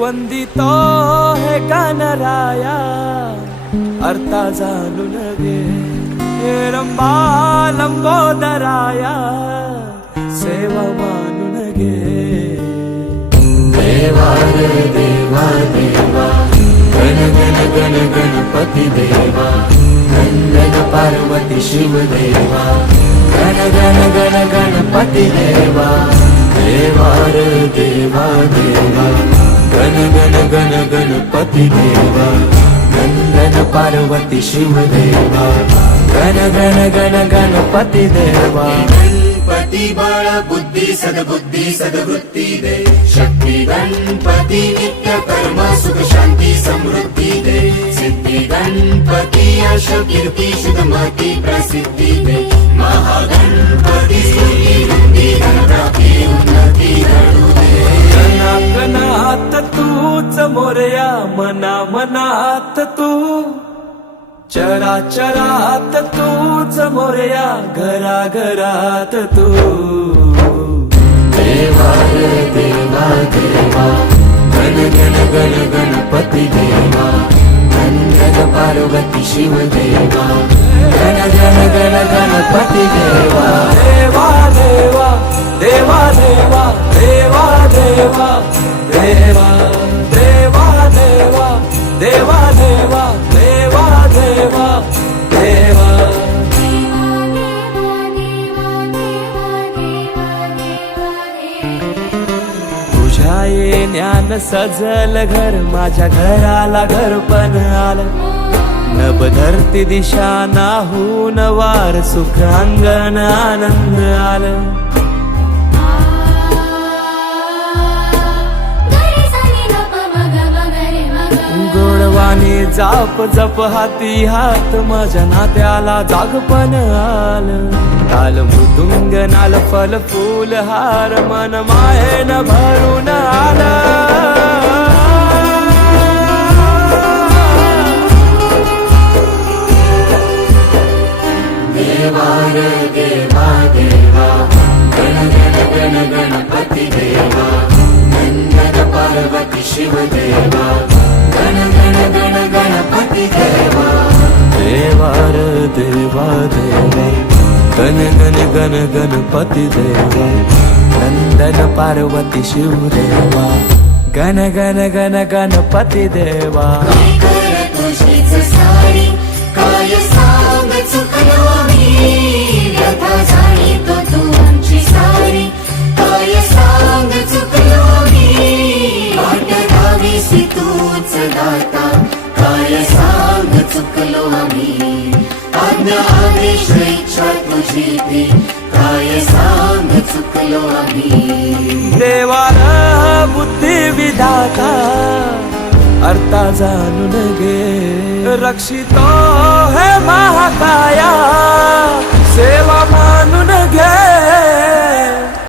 वंदितो हे गणराया अर्था जाणून घे हे रंबा लंबोदराया सेवा मानून घे देवा रे देवा देवा गण गण गण गणपती देवा नंदन पार्वती शिव देवा गण गण गण गणपती देवा देवा रे देवा देवा गण गण गण गणपती देवा नंदन पार्वती शिव देवा गण गण गण गणपती देवा गणपती बळ बुद्धी सद्बुद्धी सद्वृत्ती दे शक्ती गणपती नित्य कर्म सुख शांती समृद्धी दे सिद्धी गणपती यश कीर्ती शुद्धमती प्रसिद्धी दे महागणपती स्तुती वृद्धी धनप्राप्ती उन्नती घडू दे कणाकणात तूच मोरया मना मनात तू चराचरात तूच मोरया घरा घरात तू देवा रे देवा देवा गण गण गण गणपती देवा नंदन पार्वती शिव देवा गण गण गण गणपती देवा देवा देवा देवा देवा देवा देवा देवा देवा देवा देवा देवा देवा देवा देवा तुझ्या येण्यानं सजल घर माझ्या घराला घर पण आलं नभ धरती दिशा नाहून वार सुख अंगण आनंद आलं गोडवाणी जाप जप हाती हात माझ्या नात्याला जागपण आलं ताल मृदुंग नाल फल फूल हार मन मायेन भरून आलं देवा रे देवा देवा गण गण गण गणपती देवा नंदन पार्वती शिव देवा गण गण गण गणपती देवा देवा रे देवा देवा गण गण गण गणपती देवा नंदन पार्वती शिव देवा गण गण गण गणपती देवा तुझीच सारी काय सांग चुकलो मी व्यथा जाणीतो तू आमची सारी काय सांग चुकलो मी वाट धावीसी तूच दाता काय सांग चुकलो आम्ही आज्ञा आदेश इच्छा तुझी ती काय सांग चुकलो आम्ही देवा बुद्धी विधाता अर्था जाणून घे रक्षितो हे महाकाया सेवा मानून घे